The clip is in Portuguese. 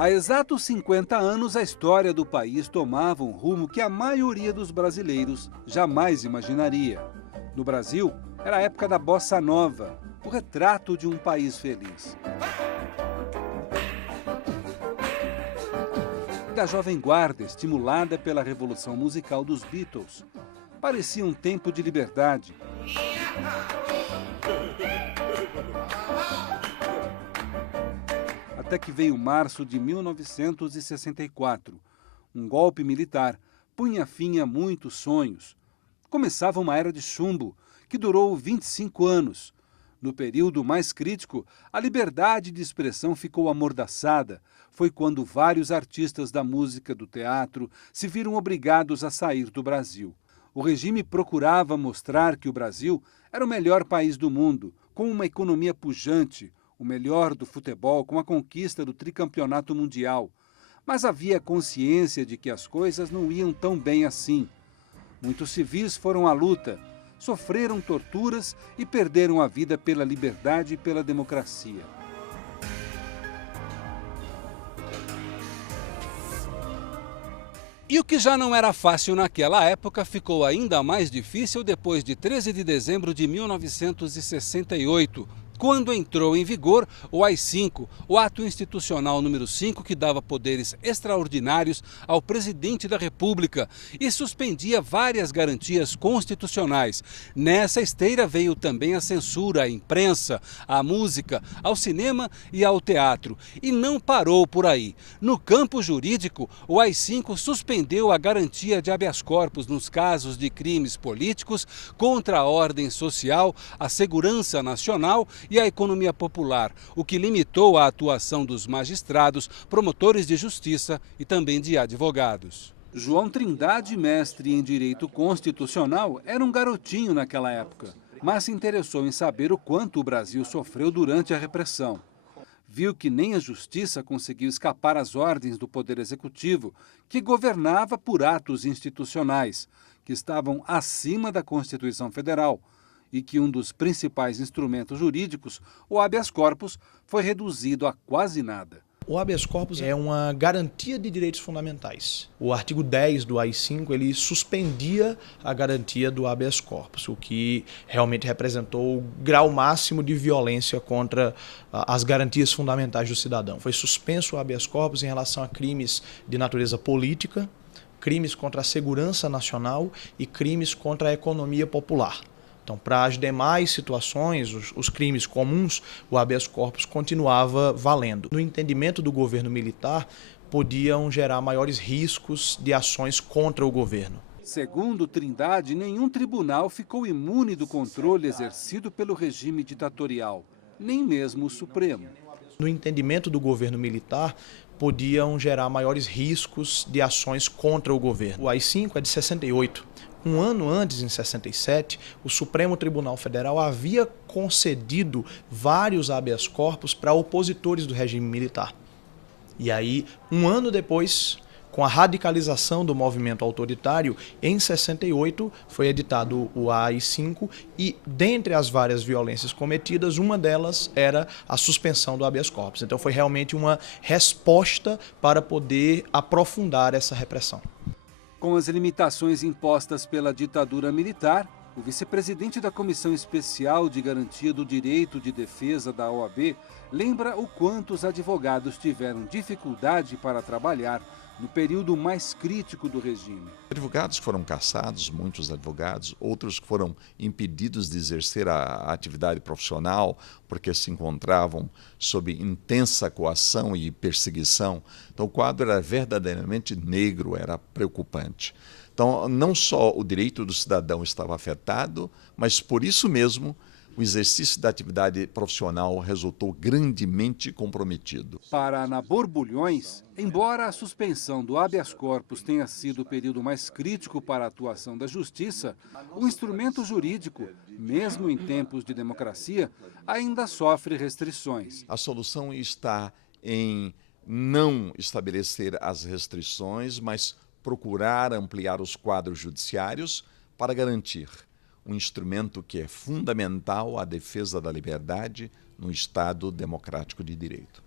Há exatos 50 anos, a história do país tomava um rumo que a maioria dos brasileiros jamais imaginaria. No Brasil, era a época da Bossa Nova, o retrato de um país feliz. Da Jovem Guarda, estimulada pela revolução musical dos Beatles. Parecia um tempo de liberdade. Até que veio março de 1964. Um golpe militar punha fim a muitos sonhos. Começava uma era de chumbo, que durou 25 anos. No período mais crítico, a liberdade de expressão ficou amordaçada. Foi quando vários artistas da música, do teatro, se viram obrigados a sair do Brasil. O regime procurava mostrar que o Brasil era o melhor país do mundo, com uma economia pujante, o melhor do futebol, com a conquista do tricampeonato mundial. Mas havia consciência de que as coisas não iam tão bem assim. Muitos civis foram à luta, sofreram torturas e perderam a vida pela liberdade e pela democracia. E o que já não era fácil naquela época ficou ainda mais difícil depois de 13 de dezembro de 1968, quando entrou em vigor o AI-5, o Ato Institucional número 5, que dava poderes extraordinários ao presidente da República e suspendia várias garantias constitucionais. Nessa esteira veio também a censura à imprensa, à música, ao cinema e ao teatro. E não parou por aí. No campo jurídico, o AI-5 suspendeu a garantia de habeas corpus nos casos de crimes políticos contra a ordem social, a segurança nacional e a economia popular, o que limitou a atuação dos magistrados, promotores de justiça e também de advogados. João Trindade, mestre em Direito Constitucional, era um garotinho naquela época, mas se interessou em saber o quanto o Brasil sofreu durante a repressão. Viu que nem a justiça conseguiu escapar às ordens do Poder Executivo, que governava por atos institucionais, que estavam acima da Constituição Federal, e que um dos principais instrumentos jurídicos, o habeas corpus, foi reduzido a quase nada. O habeas corpus é uma garantia de direitos fundamentais. O artigo 10 do AI-5 ele suspendia a garantia do habeas corpus, o que realmente representou o grau máximo de violência contra as garantias fundamentais do cidadão. Foi suspenso o habeas corpus em relação a crimes de natureza política, crimes contra a segurança nacional e crimes contra a economia popular. Então, para as demais situações, os crimes comuns, o habeas corpus continuava valendo. No entendimento do governo militar, podiam gerar maiores riscos de ações contra o governo. Segundo Trindade, nenhum tribunal ficou imune do controle exercido pelo regime ditatorial, nem mesmo o Supremo. No entendimento do governo militar, podiam gerar maiores riscos de ações contra o governo. O AI-5 é de 68. Um ano antes, em 67, o Supremo Tribunal Federal havia concedido vários habeas corpus para opositores do regime militar. E aí, um ano depois, com a radicalização do movimento autoritário, em 68 foi editado o AI-5 e, dentre as várias violências cometidas, uma delas era a suspensão do habeas corpus. Então foi realmente uma resposta para poder aprofundar essa repressão. Com as limitações impostas pela ditadura militar, o vice-presidente da Comissão Especial de Garantia do Direito de Defesa da OAB lembra o quanto os advogados tiveram dificuldade para trabalhar no período mais crítico do regime. Advogados foram caçados, muitos advogados, outros foram impedidos de exercer a atividade profissional porque se encontravam sob intensa coação e perseguição. Então o quadro era verdadeiramente negro, era preocupante. Então não só o direito do cidadão estava afetado, mas por isso mesmo o exercício da atividade profissional resultou grandemente comprometido. Para Ana Borbulhões, embora a suspensão do habeas corpus tenha sido o período mais crítico para a atuação da justiça, o instrumento jurídico, mesmo em tempos de democracia, ainda sofre restrições. A solução está em não estabelecer as restrições, mas procurar ampliar os quadros judiciários para garantir um instrumento que é fundamental à defesa da liberdade no Estado democrático de direito.